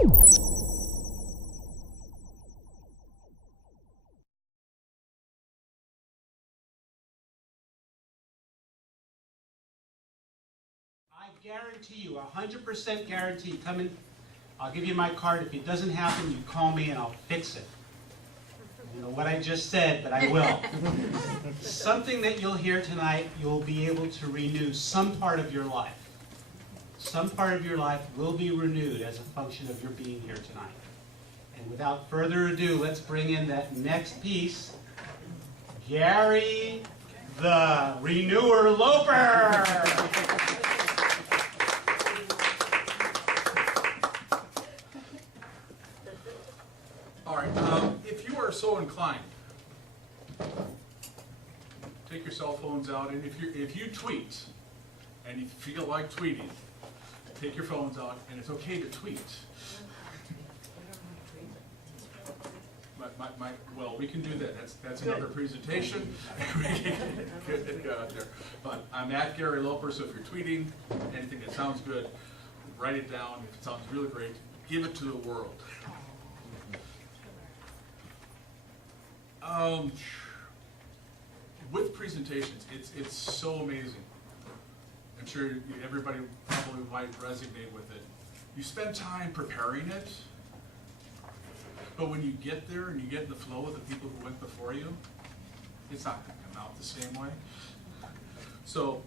I guarantee you, 100% guarantee, come in, I'll give you my card. If it doesn't happen, you call me and I'll fix it. I don't know what I just said, but I will. Something that you'll hear tonight, you'll be able to renew some part of your life. Some part of your life will be renewed as a function of your being here tonight. And without further ado, let's bring in that next piece, Gary the Renewer Loper. All right, if you are so inclined, take your cell phones out, and if you tweet, and you feel like tweeting, take your phones out, and it's okay to tweet. Well, we can do that. That's another presentation. Good, go out there. But I'm at Gary Loper, so if you're tweeting anything that sounds good, write it down. If it sounds really great, give it to the world. With presentations, it's so amazing. I'm sure everybody probably might resonate with it. You spend time preparing it, but when you get there and you get in the flow of the people who went before you, it's not going to come out the same way. So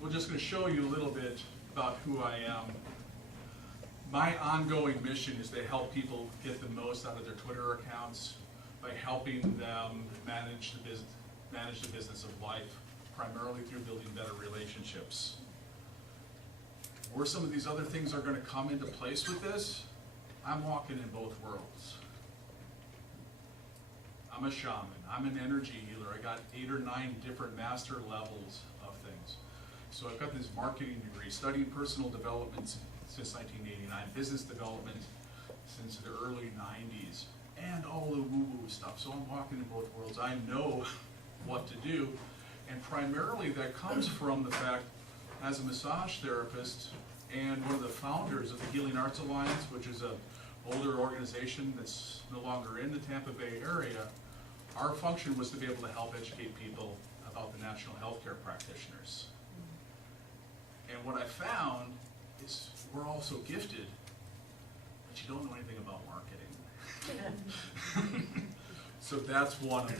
we're just going to show you a little bit about who I am. My ongoing mission is to help people get the most out of their Twitter accounts by helping them manage the business of life, primarily through building better relationships. Where some of these other things are going to come into place with this, I'm walking in both worlds. I'm a shaman, I'm an energy healer. I got 8 or 9 different master levels of things. So I've got this marketing degree, studying personal development since 1989, business development since the early 90s, and all the woo-woo stuff. So I'm walking in both worlds. I know what to do, and primarily that comes from the fact, as a massage therapist and one of the founders of the Healing Arts Alliance, which is an older organization that's no longer in the Tampa Bay area, our function was to be able to help educate people about the national healthcare practitioners. And what I found is we're all so gifted, but you don't know anything about marketing. So that's one of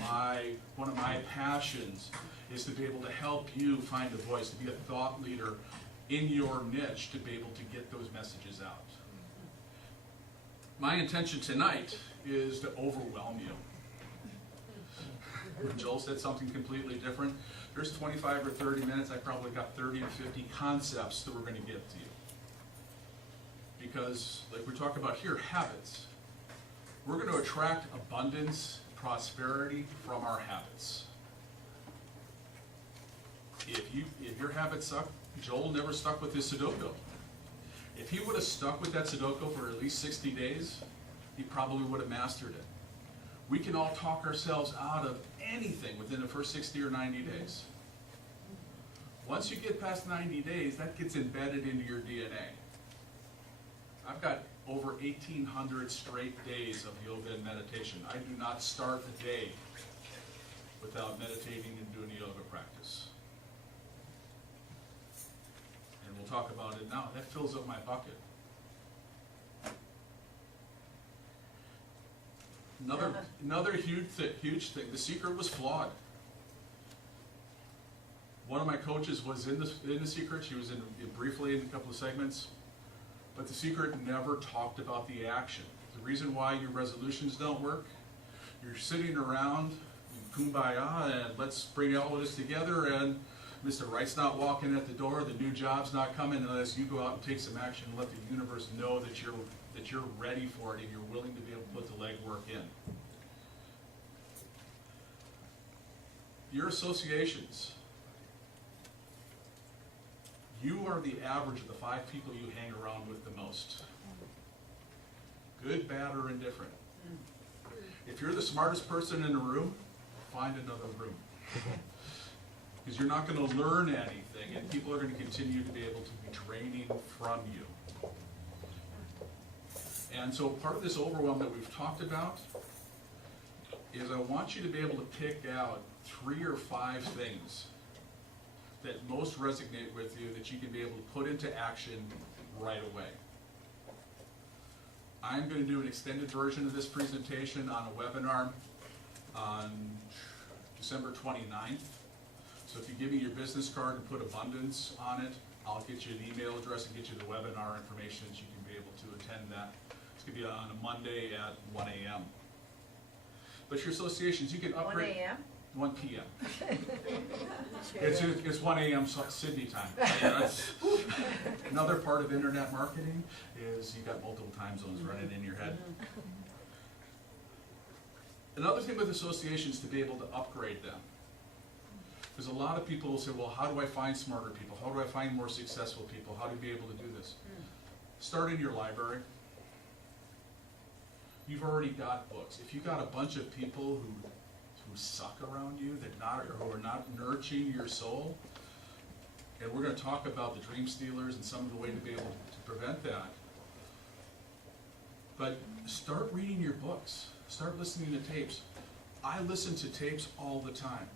my passions, is to be able to help you find a voice, to be a thought leader in your niche, to be able to get those messages out. My intention tonight is to overwhelm you. When Joel said something completely different, there's 25 or 30 minutes, I probably got 30 to 50 concepts that we're going to give to you. Because, like we talk about here, habits. We're going to attract abundance, prosperity from our habits. If your habits suck, Joel never stuck with his Sudoku. If he would have stuck with that Sudoku for at least 60 days, he probably would have mastered it. We can all talk ourselves out of anything within the first 60 or 90 days. Once you get past 90 days, that gets embedded into your DNA. I've got over 1,800 straight days of yoga and meditation. I do not start a day without meditating and doing a yoga practice. And we'll talk about it now. That fills up my bucket. Another huge thing, the secret was flawed. One of my coaches was in the secret. She was in briefly in a couple of segments. But the secret never talked about the action. The reason why your resolutions don't work, you're sitting around in kumbaya and let's bring all of this together, and Mr. Wright's not walking at the door, the new job's not coming unless you go out and take some action and let the universe know that you're ready for it and you're willing to be able to put the legwork in. Your associations. You are the average of the 5 people you hang around with the most. Good, bad, or indifferent. If you're the smartest person in the room, find another room. Because you're not going to learn anything, and people are going to continue to be able to be draining from you. And so part of this overwhelm that we've talked about is I want you to be able to pick out 3 or 5 things that most resonate with you that you can be able to put into action right away. I'm going to do an extended version of this presentation on a webinar on December 29th. So if you give me your business card and put abundance on it, I'll get you an email address and get you the webinar information that you can be able to attend that. It's going to be on a Monday at 1 a.m. But your associations, you can upgrade. 1 a.m.? 1 p.m. It's 1 a.m. Sydney time. That's another part of internet marketing is you got multiple time zones running in your head. Another thing with associations to be able to upgrade them. Because a lot of people will say, well, how do I find smarter people? How do I find more successful people? How do you be able to do this? Start in your library. You've already got books. If you've got a bunch of people who suck around you, who are not nurturing your soul, and we're going to talk about the dream stealers and some of the way to be able to prevent that. But start reading your books. Start listening to tapes. I listen to tapes all the time.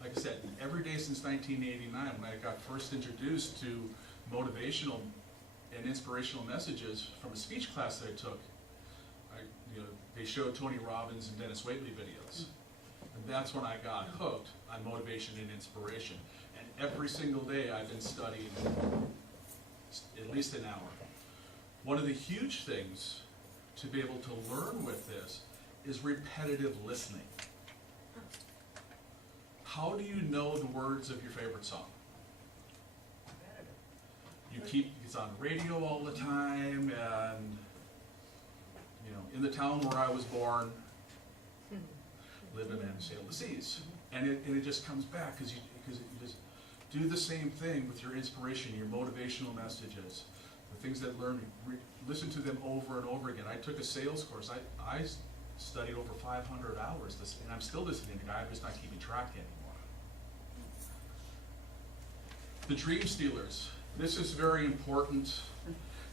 Like I said, every day since 1989, when I got first introduced to motivational and inspirational messages from a speech class that I took, they showed Tony Robbins and Dennis Waitley videos. And that's when I got hooked on motivation and inspiration. And every single day I've been studying at least an hour. One of the huge things to be able to learn with this is repetitive listening. How do you know the words of your favorite song? It's on radio all the time, and in the town where I was born, live in and sail the seas. And it just comes back because you just do the same thing with your inspiration, your motivational messages, the things that listen to them over and over again. I took a sales course. I studied over 500 hours, and I'm still listening to I'm just not keeping track anymore. The dream stealers. This is very important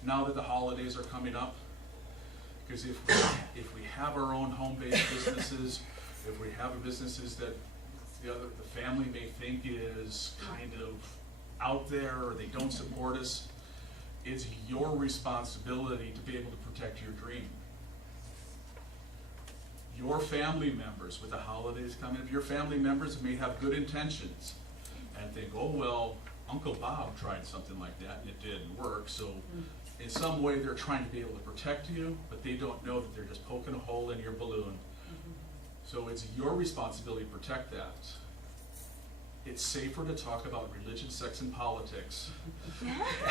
now that the holidays are coming up. Because if we have our own home-based businesses, if we have businesses that the family may think is kind of out there or they don't support us, it's your responsibility to be able to protect your dream. Your family members, with the holidays coming up, your family members may have good intentions and think, oh, well, Uncle Bob tried something like that and it didn't work, so in some way they're trying to be able to protect you, but they don't know that they're just poking a hole in your balloon. So it's your responsibility to protect that. It's safer to talk about religion, sex, and politics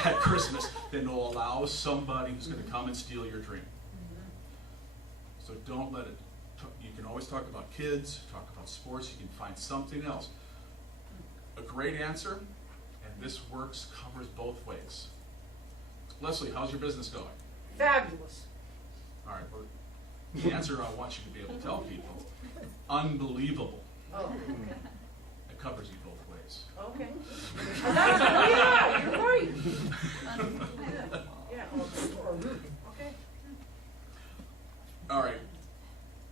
at Christmas than to allow somebody who's going to come and steal your dream. So don't let it. You can always talk about kids, talk about sports, you can find something else. A great answer, and this covers both ways. Leslie, how's your business going? Fabulous. All right, well, the answer I want you to be able to tell people, unbelievable. Oh, It covers you both ways. okay. Yeah, you're right. Yeah, okay. All right,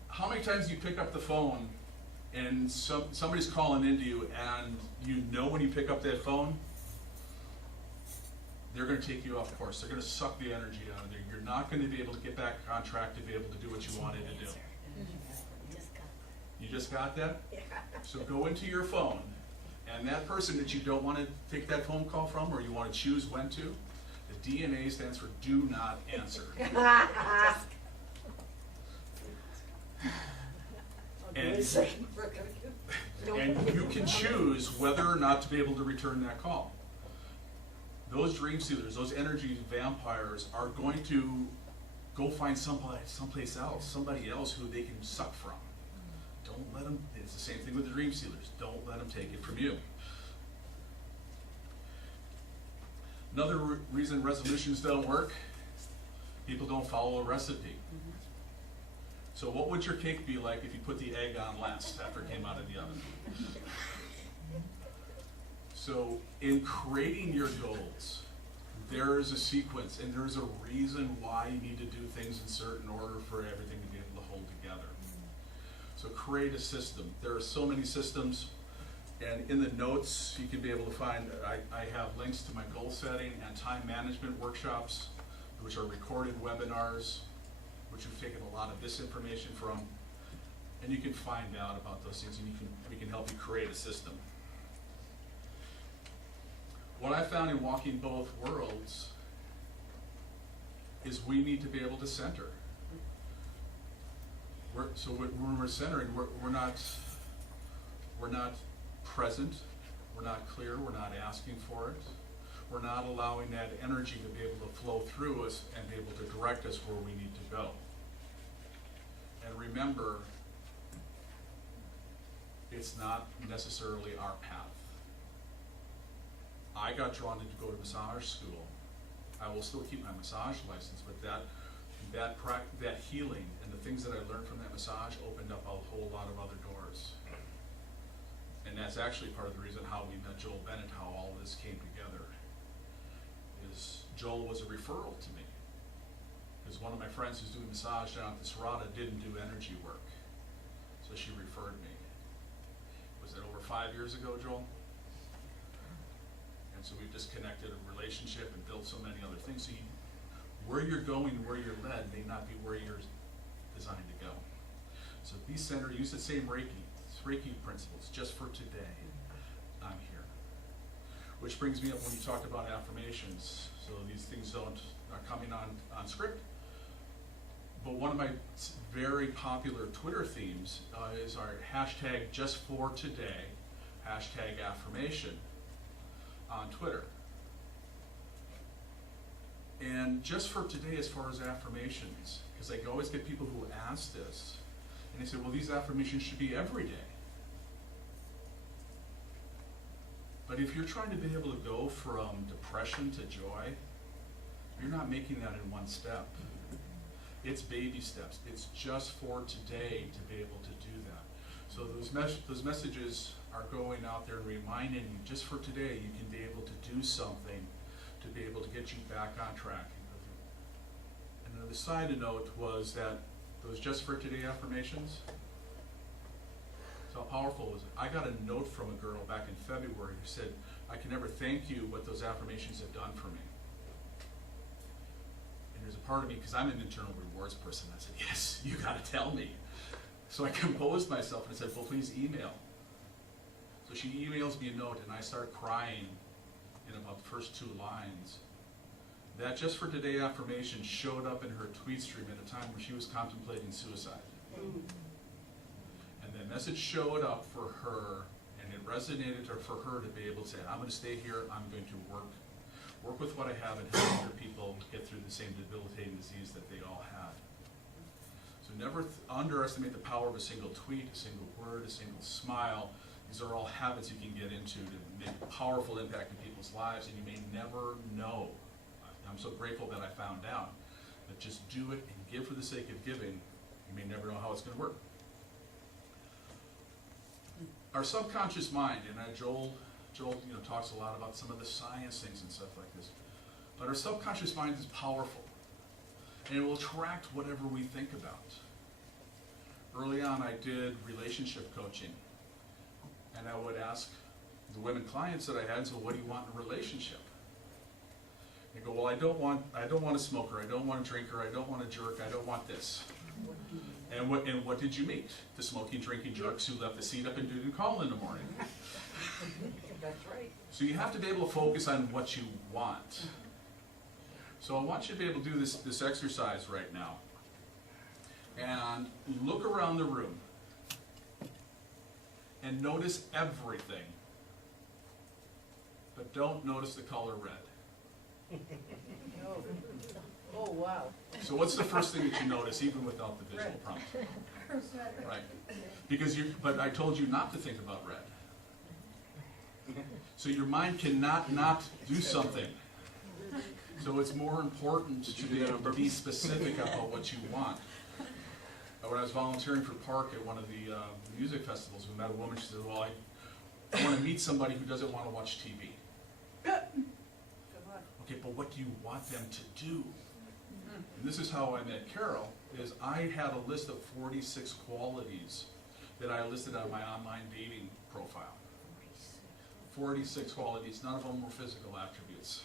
how many times do you pick up the phone and somebody's calling into you and you know when you pick up that phone, they're going to take you off course. They're going to suck the energy out of you. You're not going to be able to get back on track to be able to do what you wanted to do. You just got that? So go into your phone, and that person that you don't want to take that phone call from or you want to choose when to, the DNA stands for do not answer. And you can choose whether or not to be able to return that call. Those dream stealers, those energy vampires are going to go find someplace else, somebody else who they can suck from. Don't let them, it's the same thing with the dream stealers. Don't let them take it from you. Another reason resolutions don't work, people don't follow a recipe. So what would your cake be like if you put the egg on last after it came out of the oven? So in creating your goals, There is a sequence, and there's a reason why you need to do things in certain order for everything to be able to hold together. So create a system. There are so many systems, and in the notes you can be able to find, I have links to my goal setting and time management workshops, which are recorded webinars, which we've taken a lot of this information from, and you can find out about those things, and we can help you create a system. What I found in walking both worlds is we need to be able to center. When we're centering, we're not present, we're not clear, we're not asking for it. We're not allowing that energy to be able to flow through us and be able to direct us where we need to go. And remember, it's not necessarily our path. I got drawn to go to massage school. I will still keep my massage license, but that healing and the things that I learned from that massage opened up a whole lot of other doors. And that's actually part of the reason how we met Joel Bennett, how all of this came together. Is Joel was a referral to me. Because one of my friends who's doing massage down at the Serrata didn't do energy work. So she referred me. Was that over 5 years ago, Joel? And so we've just connected a relationship and built so many other things. So where you're going and where you're led may not be where you're designed to go. So be centered, use the same Reiki principles, just for today, I'm here. Which brings me up when you talked about affirmations. So these things are coming on script. But one of my very popular Twitter themes is our hashtag just for today, hashtag affirmation on Twitter. And just for today, as far as affirmations, because I always get people who ask this, and they say, well, these affirmations should be every day. But if you're trying to be able to go from depression to joy, you're not making that in one step. It's baby steps. It's just for today to be able to do that. So those messages are going out there and reminding you, just for today, you can be able to do something to be able to get you back on track. And the side note was that those just for today affirmations, so how powerful was it? I got a note from a girl back in February who said, I can never thank you what those affirmations have done for me. And there's a part of me, because I'm an internal rewards person, I said, yes, you gotta tell me. So I composed myself and I said, well, please email. So she emails me a note and I start crying in about the first 2 lines. That just for today affirmation showed up in her tweet stream at a time where she was contemplating suicide. And the message showed up for her, and it resonated for her to be able to say, I'm going to stay here, I'm going to work with what I have and help other people get through the same debilitating disease that they all had. So never underestimate the power of a single tweet, a single word, a single smile. These are all habits you can get into to make a powerful impact in people's lives, and you may never know. I'm so grateful that I found out that just do it and give for the sake of giving. You may never know how it's going to work. Our subconscious mind, and Joel talks a lot about some of the science things and stuff like this, but our subconscious mind is powerful, and it will attract whatever we think about. Early on, I did relationship coaching, and I would ask the women clients that I had, so what do you want in a relationship? They go, well, I don't want a smoker, I don't want a drinker, I don't want a jerk, I don't want this. And what did you meet? The smoking, drinking jerks who left the seat up and didn't call in the morning. That's right. So you have to be able to focus on what you want. So I want you to be able to do this exercise right now. And look around the room. And notice everything. But don't notice the color red. Oh. Oh, wow. So what's the first thing that you notice, even without the visual prompt? Right. But I told you not to think about red. So your mind cannot not do something. So it's more important to be able to be specific about what you want. When I was volunteering for Park at one of the music festivals, we met a woman. She said, well, I want to meet somebody who doesn't want to watch TV. Okay, but what do you want them to do? And this is how I met Carol, is I had a list of 46 qualities that I listed on my online dating profile. 46 qualities, none of them were physical attributes.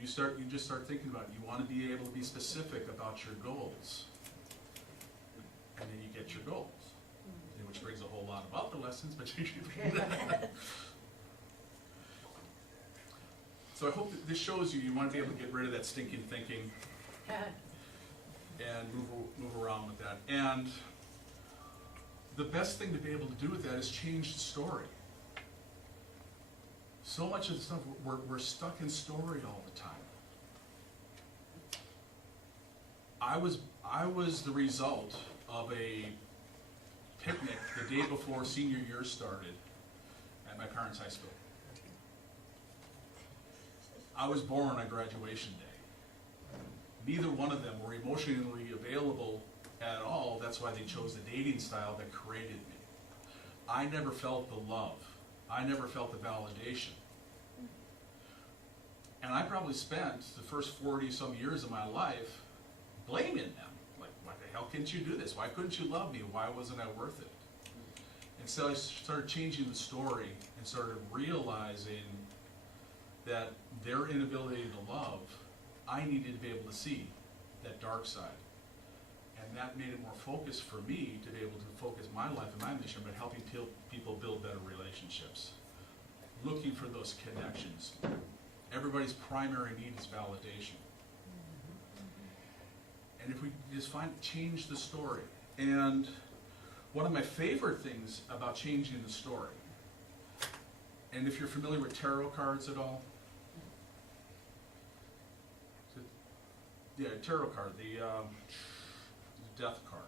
You just start thinking about it. You want to be able to be specific about your goals. And then you get your goals. Which brings a whole lot of other lessons, but you should So I hope that this shows you want to be able to get rid of that stinking thinking and move around with that. And the best thing to be able to do with that is change the story. So much of the stuff, we're stuck in story all the time. I was the result of a picnic the day before senior year started at my parents' high school. I was born on graduation day. Neither one of them were emotionally available at all. That's why they chose the dating style that created me. I never felt the love. I never felt the validation. And I probably spent the first 40-some years of my life blaming them. Like, why the hell couldn't you do this? Why couldn't you love me? Why wasn't I worth it? And so I started changing the story and started realizing that their inability to love, I needed to be able to see that dark side. And that made it more focused for me to be able to focus my life and my mission by helping people build better relationships. Looking for those connections. Everybody's primary need is validation. And if we just change the story. And one of my favorite things about changing the story, and if you're familiar with tarot cards at all, yeah, tarot card, the death card.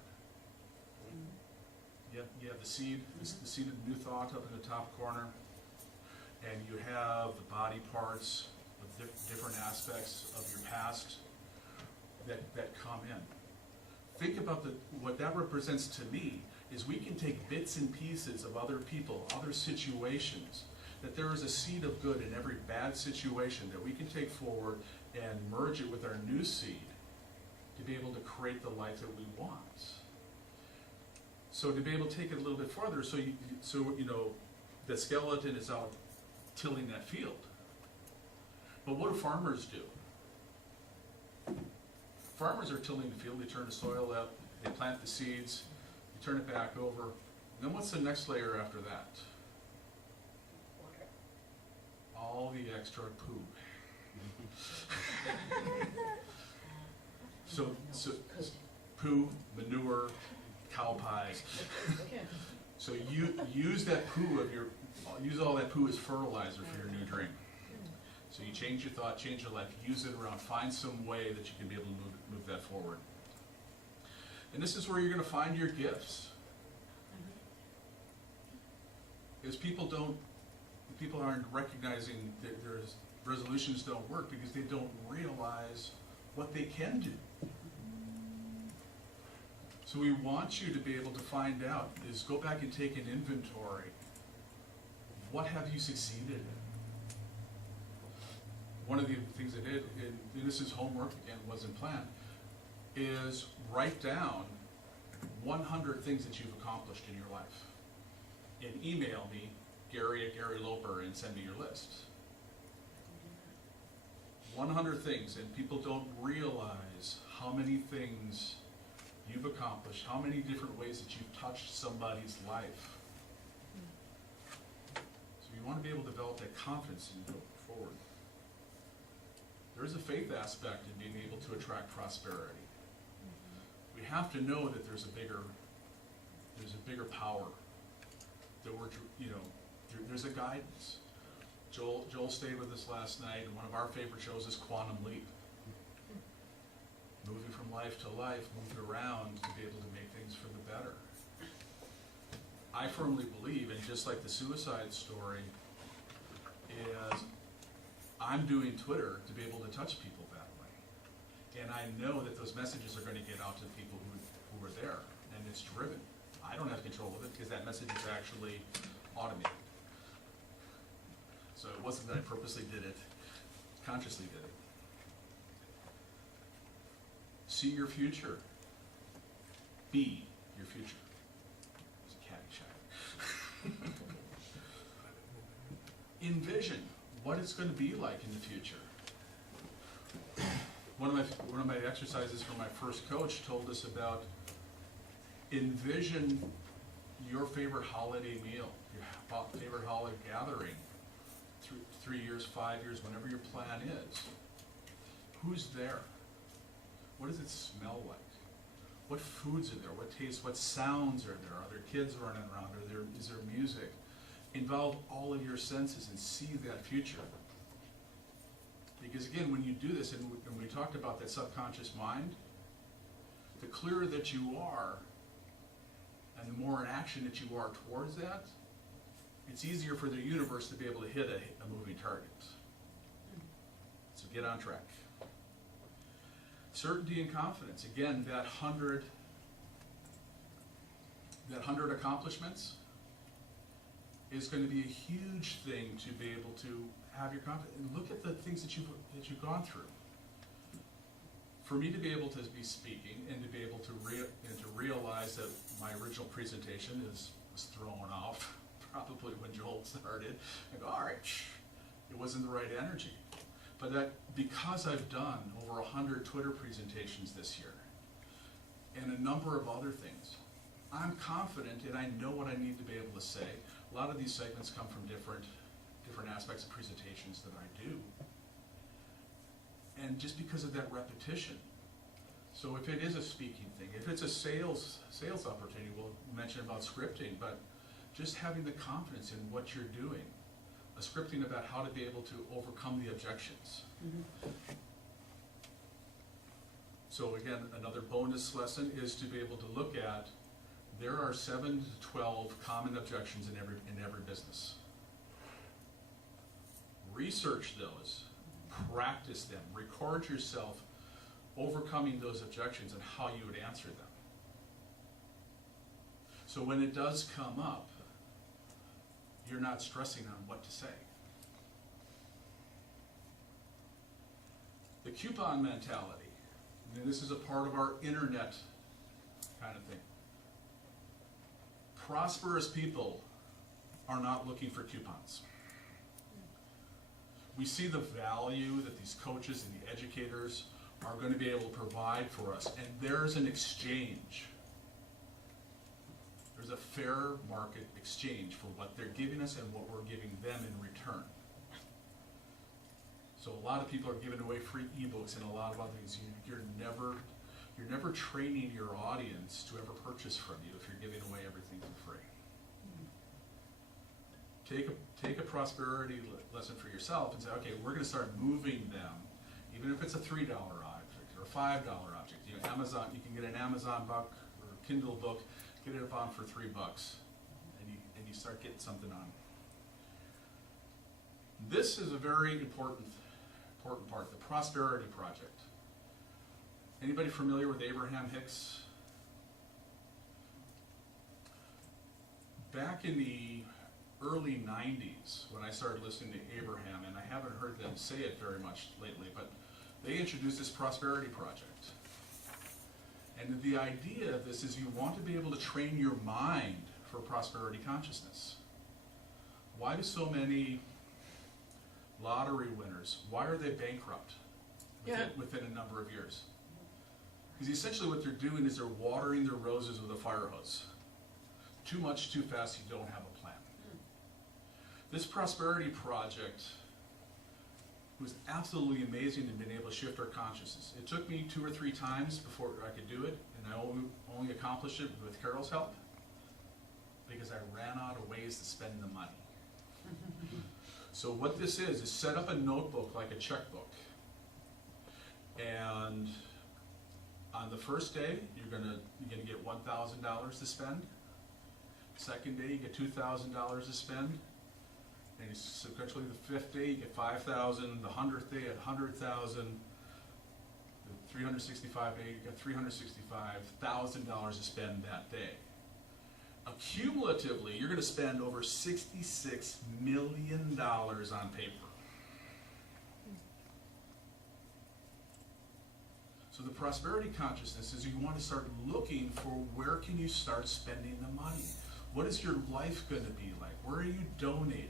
You have the seed, the seed of new thought up in the top corner, and you have the body parts of different aspects of your past that come in. Think about what that represents to me is we can take bits and pieces of other people, other situations, that there is a seed of good in every bad situation that we can take forward and merge it with our new seed to be able to create the life that we want. So to be able to take it a little bit farther, so you know, the skeleton is out tilling that field. But what do farmers do? Farmers are tilling the field. They turn the soil up, they plant the seeds, you turn it back over. Then what's the next layer after that? All the extra poo. So poo, manure, cow pies. So you use that poo use all that poo as fertilizer for your new dream. So you change your thought, change your life, use it around, find some way that you can be able to move that forward. And this is where you're going to find your gifts. Because people aren't recognizing that there's resolutions don't work because they don't realize what they can do. So we want you to be able to find out, is go back and take an inventory. What have you succeeded in? One of the things I did, and this is homework and wasn't planned, is write down 100 things that you've accomplished in your life. And email me, Gary at Gary Loper, and send me your list. 100 things, and people don't realize how many things you've accomplished, how many different ways that you've touched somebody's life. So you want to be able to develop that confidence and go forward. There is a faith aspect in being able to attract prosperity. We have to know that there's a bigger power. That there's a guidance. Joel stayed with us last night, and one of our favorite shows is Quantum Leap. Moving from life to life, moving around to be able to make things for the better. I firmly believe, and just like the suicide story, is I'm doing Twitter to be able to touch people that way. And I know that those messages are going to get out to people who are there, and it's driven. I don't have control of it because that message is actually automated. So it wasn't that I purposely did it, consciously did it. See your future. Be your future. It's a Caddyshack. Envision what it's going to be like in the future. One of my exercises for my first coach told us about envision your favorite holiday meal, your favorite holiday gathering, 3 years, 5 years, whenever your plan is. Who's there? What does it smell like? What foods are there? What tastes? What sounds are there? Are there kids running around? Is there music? Involve all of your senses and see that future. Because again, when you do this, and we talked about that subconscious mind, the clearer that you are, and the more in action that you are towards that, it's easier for the universe to be able to hit a moving target. So get on track. Certainty and confidence. Again, that 100 accomplishments is going to be a huge thing to be able to have your confidence. And look at the things that you've gone through. For me to be able to be speaking and to be able to realize that my original presentation was thrown off probably when Joel started. I go, all right, it wasn't the right energy. But that because I've done over 100 Twitter presentations this year and a number of other things, I'm confident and I know what I need to be able to say. A lot of these segments come from different aspects of presentations that I do. And just because of that repetition. So if it is a speaking thing, if it's a sales opportunity, we'll mention about scripting, but just having the confidence in what you're doing. A scripting about how to be able to overcome the objections. Mm-hmm. So again, another bonus lesson is to be able to look at, there are 7 to 12 common objections in every business. Research those, practice them, record yourself overcoming those objections and how you would answer them. So when it does come up, you're not stressing on what to say. The coupon mentality, and this is a part of our internet kind of thing. Prosperous people are not looking for coupons. We see the value that these coaches and the educators are going to be able to provide for us, and there's an exchange. There's a fair market exchange for what they're giving us and what we're giving them in return. So a lot of people are giving away free ebooks and a lot of other things. You're never training your audience to ever purchase from you if you're giving away everything for free. Take a prosperity lesson for yourself and say, okay, we're going to start moving them, even if it's a $3 object or a $5 object. You know, Amazon, you can get an Amazon book or a Kindle book, get it up on for $3, and you start getting something on. This is a very important part, the Prosperity Project. Anybody familiar with Abraham Hicks? Back in the early 90s, when I started listening to Abraham, and I haven't heard them say it very much lately, but they introduced this Prosperity Project. And the idea of this is you want to be able to train your mind for prosperity consciousness. Why do so many lottery winners, why are they bankrupt within a number of years? Because essentially what they're doing is they're watering their roses with a fire hose. Too much, too fast, you don't have a plan. This Prosperity Project was absolutely amazing in being able to shift our consciousness. It took me 2 or 3 times before I could do it, and I only accomplished it with Carol's help because I ran out of ways to spend the money. So what this is set up a notebook like a checkbook, and on the first day you're gonna get $1,000 to spend. Second day you get $2,000 to spend. And sequentially, the 5th day you get $5,000, the 100th day at $100,000, the 365 day you got $365,000 to spend that day. Accumulatively, you're going to spend over $66 million on paper. So the prosperity consciousness is you want to start looking for where can you start spending the money. What is your life going to be like? Where are you donating?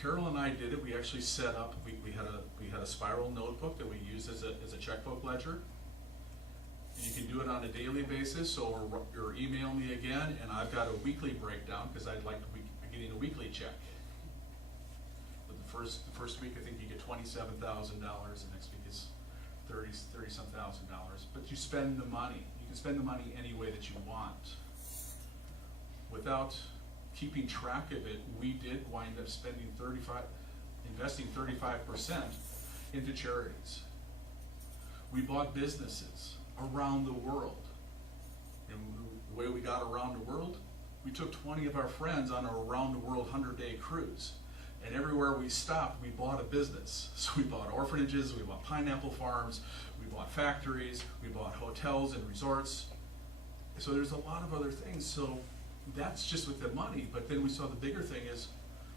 Carol and I did it. We actually set up, we had a spiral notebook that we used as a checkbook ledger. You can do it on a daily basis, or email me again, and I've got a weekly breakdown because I'd like to be getting a weekly check. But the first week I think you get $27,000. The next week is 30-some thousand dollars. But you spend the money. You can spend the money any way that you want. Without keeping track of it, we did wind up investing 35% into charities. We bought businesses around the world. And the way we got around the world, we took 20 of our friends on a around the world 100-day cruise. And everywhere we stopped, we bought a business. So we bought orphanages, we bought pineapple farms, we bought factories, we bought hotels and resorts. So there's a lot of other things. So that's just with the money. But then we saw the bigger thing is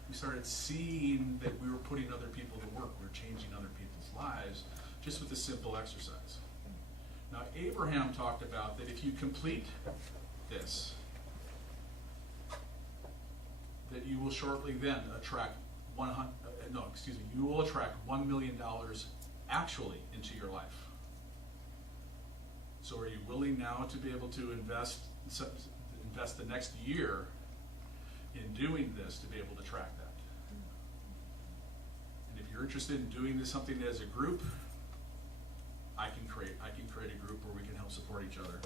we started seeing that we were putting other people to work. We were changing other people's lives just with a simple exercise. Now, Abraham talked about that if you complete this, that you will shortly then attract you will attract $1 million actually into your life. So are you willing now to be able to invest the next year in doing this to be able to track that? And if you're interested in doing this something as a group, I can create a group where we can help support each other.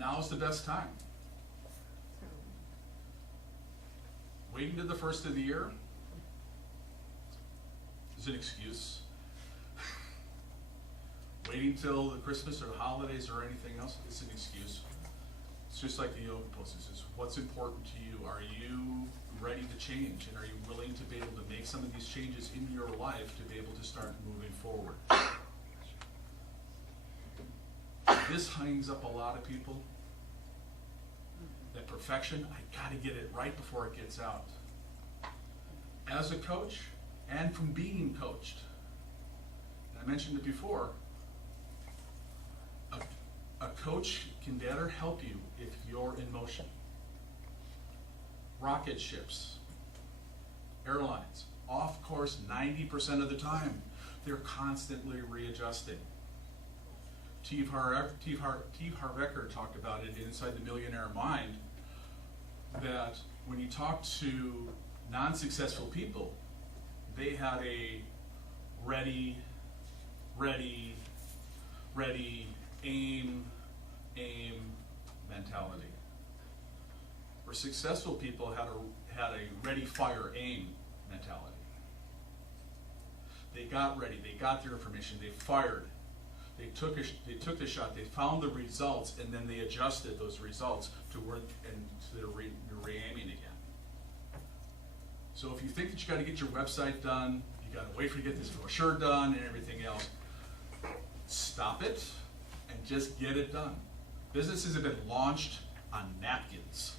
Now is the best time. Waiting to the first of the year is an excuse. Waiting till the Christmas or the holidays or anything else is an excuse. It's just like the yoga poses. It's what's important to you. Are you ready to change? And are you willing to be able to make some of these changes in your life to be able to start moving forward? This hangs up a lot of people. That perfection, I gotta get it right before it gets out. As a coach, and from being coached, and I mentioned it before, a coach can better help you if you're in motion. Rocket ships, airlines, off course 90% of the time. They're constantly readjusting. Steve Harvecker talked about it Inside the Millionaire Mind, that when you talk to non-successful people, they had a ready, aim mentality. Where successful people had a ready, fire, aim mentality. They got ready, they got their information, they fired. They took the shot, they found the results, and then they adjusted those results to work and to re-aiming again. So if you think that you got to get your website done, you got to wait for you to get this brochure done and everything else, stop it and just get it done. Businesses have been launched on napkins.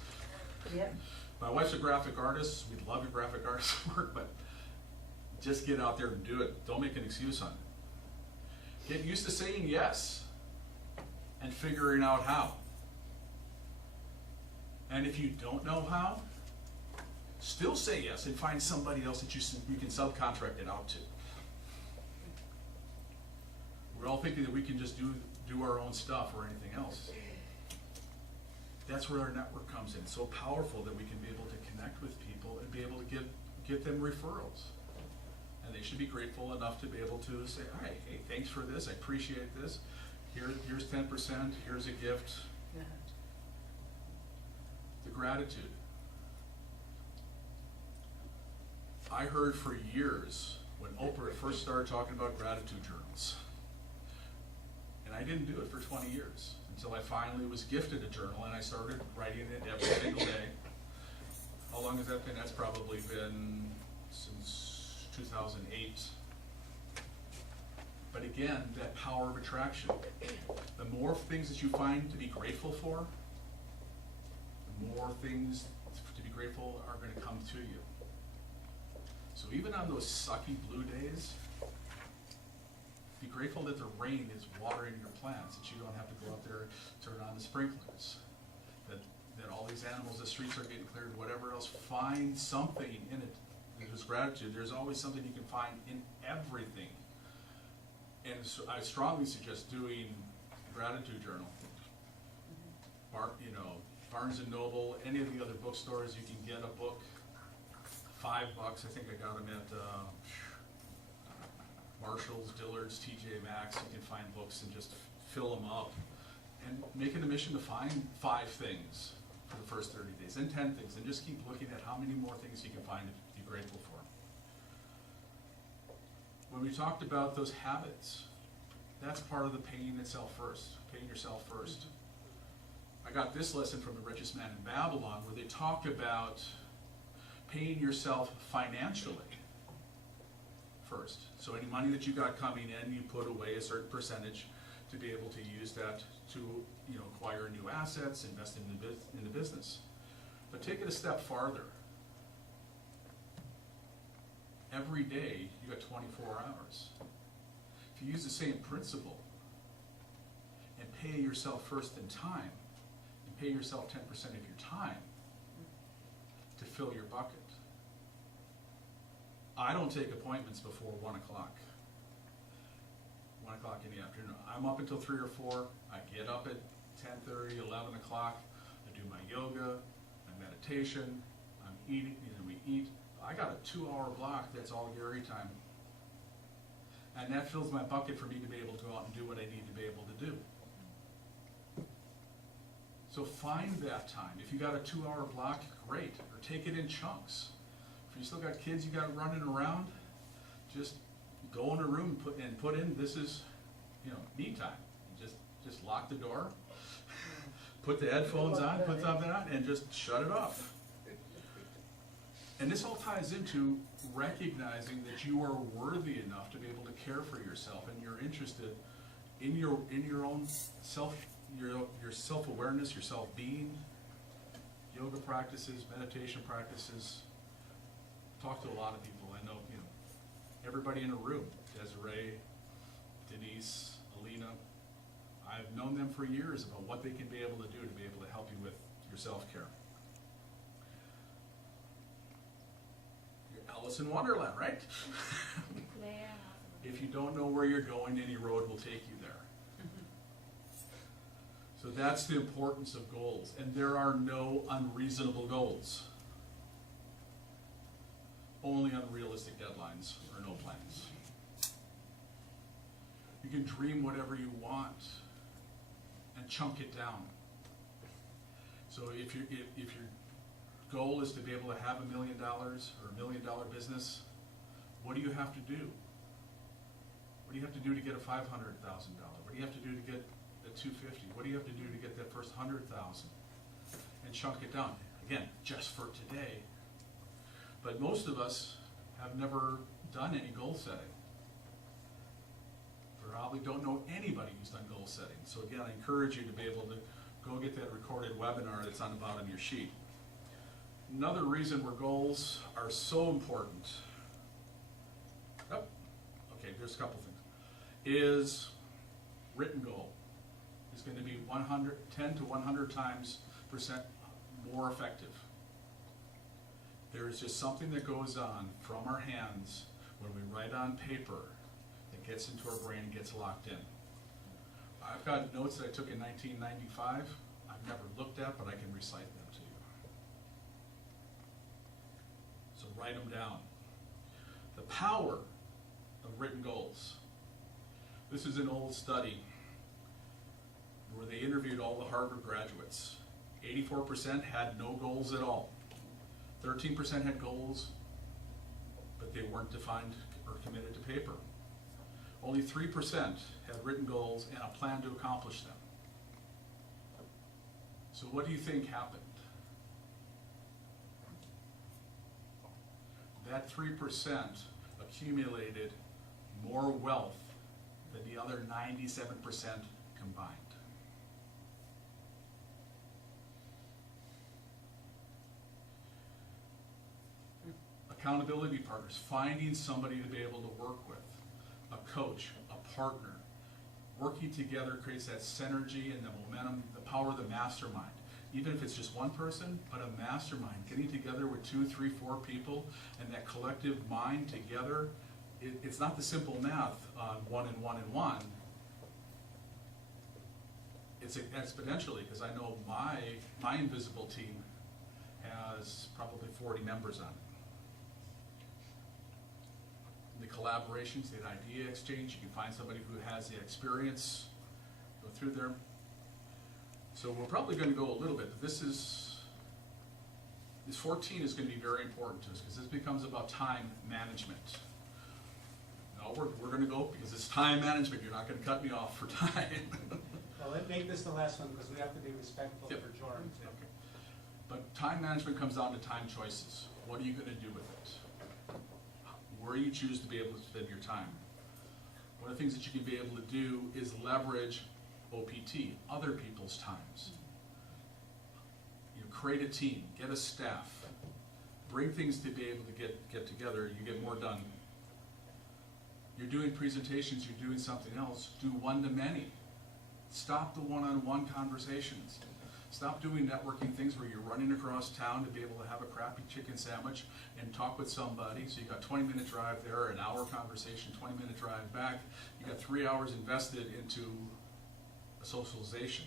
Yep. My wife's a graphic artist. We love your graphic artist work, but just get out there and do it. Don't make an excuse on it. Get used to saying yes and figuring out how. And if you don't know how, still say yes and find somebody else that you can subcontract it out to. We're all thinking that we can just do our own stuff or anything else. That's where our network comes in. It's so powerful that we can be able to connect with people and be able to get them referrals. And they should be grateful enough to be able to say, hey, thanks for this, I appreciate this. Here's 10%, here's a gift. Yeah. The gratitude. I heard for years when Oprah first started talking about gratitude journals. And I didn't do it for 20 years until I finally was gifted a journal and I started writing it every single day. How long has that been? That's probably been since 2008. But But again, that power of attraction. The more things that you find to be grateful for, the more things to be grateful are going to come to you. So even on those sucky blue days, be grateful that the rain is watering your plants, that you don't have to go out there, turn on the sprinklers, that all these animals, the streets are getting cleared, whatever else. Find something in it. There's gratitude. There's always something you can find in everything. And so I strongly suggest doing a gratitude journal. Barnes and Noble, any of the other bookstores, you can get a book, $5. I think I got them at Marshall's, Dillard's, TJ Maxx. You can find books and just fill them up. And make it a mission to find 5 things for the first 30 days, and 10 things, and just keep looking at how many more things you can find to be grateful for. When we talked about those habits, that's part of the paying yourself first. I got this lesson from The Richest Man in Babylon, where they talk about paying yourself financially first. So any money that you got coming in, you put away a certain percentage to be able to use that to acquire new assets, invest in the business. But take it a step farther. Every day you got 24 hours. If you use the same principle and pay yourself first in time, and pay yourself 10% of your time to fill your bucket. I don't take appointments before 1 o'clock. 1 o'clock in the afternoon. I'm up until 3 or 4. I get up at 10:30, 11 o'clock. I do my yoga, my meditation. I'm eating, we eat. I got a 2-hour block that's all Gary time. And that fills my bucket for me to be able to go out and do what I need to be able to do. So find that time. If you got a 2-hour block, great. Or take it in chunks. If you still got kids you got running around, just go in a room and put in, this is, me time. Just lock the door, put the headphones on, put something on, and just shut it off. And this all ties into recognizing that you are worthy enough to be able to care for yourself, and you're interested in your own self, your self-awareness, your self-being, yoga practices, meditation practices. Talk to a lot of people. I know, everybody in a room, Desiree, Denise, Alina. I've known them for years about what they can be able to do to be able to help you with your self-care. You're Alice in Wonderland, right? If you don't know where you're going, any road will take you there. So that's the importance of goals. And there are no unreasonable goals. Only unrealistic deadlines or no plans. You can dream whatever you want and chunk it down. So if your goal is to be able to have $1 million or $1 million business, what do you have to do? What do you have to do to get a $500,000? What do you have to do to get the $250,000? What do you have to do to get that first $100,000? And chunk it down. Again, just for today. But most of us have never done any goal setting. Probably don't know anybody who's done goal setting. So again, I encourage you to be able to go get that recorded webinar that's on the bottom of your sheet. Another reason where goals are so important, there's a couple things, is written goal is going to be 10 to 100 times percent more effective. There is just something that goes on from our hands when we write on paper that gets into our brain and gets locked in. I've got notes that I took in 1995. I've never looked at, but I can recite them to you. So write them down. The power of written goals. This is an old study where they interviewed all the Harvard graduates. 84% had no goals at all. 13% had goals, but they weren't defined or committed to paper. Only 3% had written goals and a plan to accomplish them. So what do you think happened? That 3% accumulated more wealth than the other 97% combined. Accountability partners, finding somebody to be able to work with, a coach, a partner. Working together creates that synergy and the momentum, the power of the mastermind. Even if it's just one person, but a mastermind, getting together with 2, 3, 4 people, and that collective mind together, it's not the simple math on 1 and 1 and 1. It's exponentially, because I know my invisible team has probably 40 members on it. The collaborations, the idea exchange, you can find somebody who has the experience, go through there. So we're probably going to go a little bit, but this 14 is going to be very important to us, because this becomes about time management. No, we're going to go, because it's time management, you're not going to cut me off for time. Well, let's make this the last one, because we have to be respectful Yep. for Jordan. Okay. But time management comes down to time choices. What are you going to do with it? Where you choose to be able to spend your time. One of the things that you can be able to do is leverage OPT, other people's times. You create a team, get a staff, bring things to be able to get together, you get more done. You're doing presentations, you're doing something else, do one-to-many. Stop the one-on-one conversations. Stop doing networking things where you're running across town to be able to have a crappy chicken sandwich and talk with somebody. So you got 20-minute drive there, an hour conversation, 20-minute drive back. You got 3 hours invested into a socialization.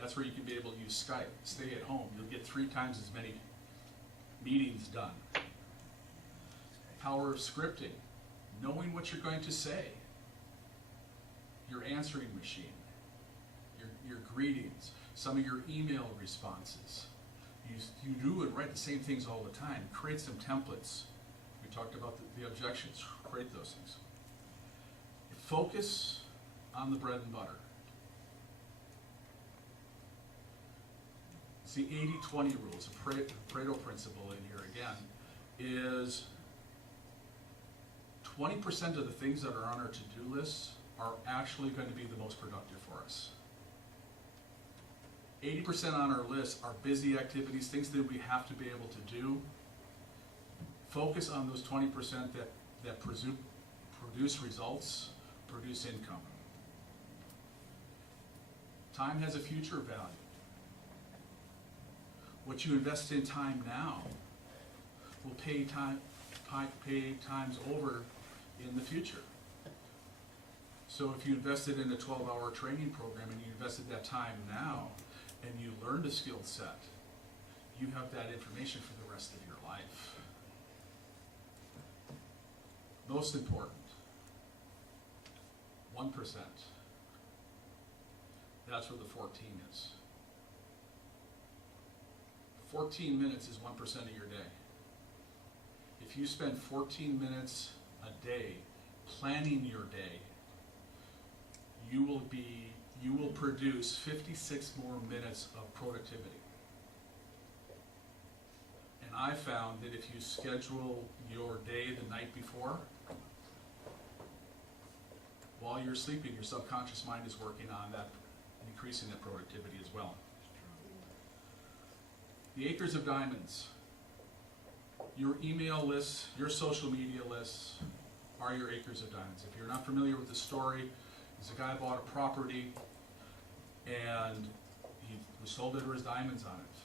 That's where you can be able to use Skype. Stay at home. You'll get 3 times as many meetings done. Power of scripting. Knowing what you're going to say. Your answering machine. Your greetings. Some of your email responses. You do and write the same things all the time. Create some templates. We talked about the objections. Create those things. Focus on the bread and butter. It's the 80-20 rules, the Pareto principle in here again, is 20% of the things that are on our to-do lists are actually going to be the most productive for us. 80% on our list are busy activities, things that we have to be able to do. Focus on those 20% that produce results, produce income. Time has a future value. What you invest in time now will pay times over in the future. So if you invested in a 12-hour training program and you invested that time now, and you learned a skill set, you have that information for the rest of your life. Most important, 1%. That's where the 14 is. 14 minutes is 1% of your day. If you spend 14 minutes a day planning your day, you will produce 56 more minutes of productivity. And I found that if you schedule your day the night before, while you're sleeping, your subconscious mind is working on that, increasing that productivity as well. The acres of diamonds. Your email lists, your social media lists are your acres of diamonds. If you're not familiar with the story, there's a guy bought a property and he was told there was diamonds on it.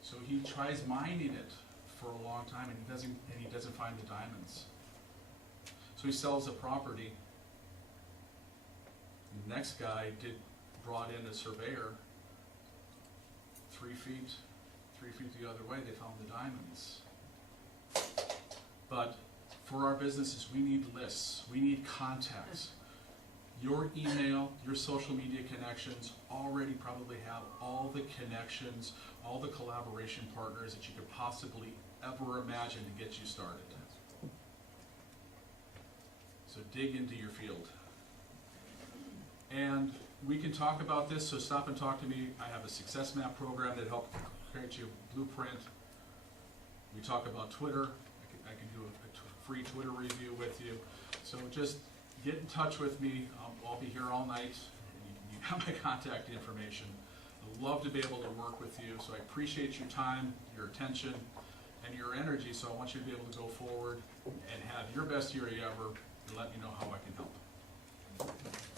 So he tries mining it for a long time and he doesn't find the diamonds. So he sells the property. The next guy brought in a surveyor 3 feet the other way, they found the diamonds. But for our businesses, we need lists, we need contacts. Your email, your social media connections already probably have all the connections, all the collaboration partners that you could possibly ever imagine to get you started. So dig into your field. And we can talk about this, so stop and talk to me. I have a success map program that helps create you a blueprint. We talk about Twitter. I can do a free Twitter review with you. So just get in touch with me. I'll be here all night. You have my contact information. I'd love to be able to work with you. So I appreciate your time, your attention, and your energy. So I want you to be able to go forward and have your best year ever, and let me know how I can help.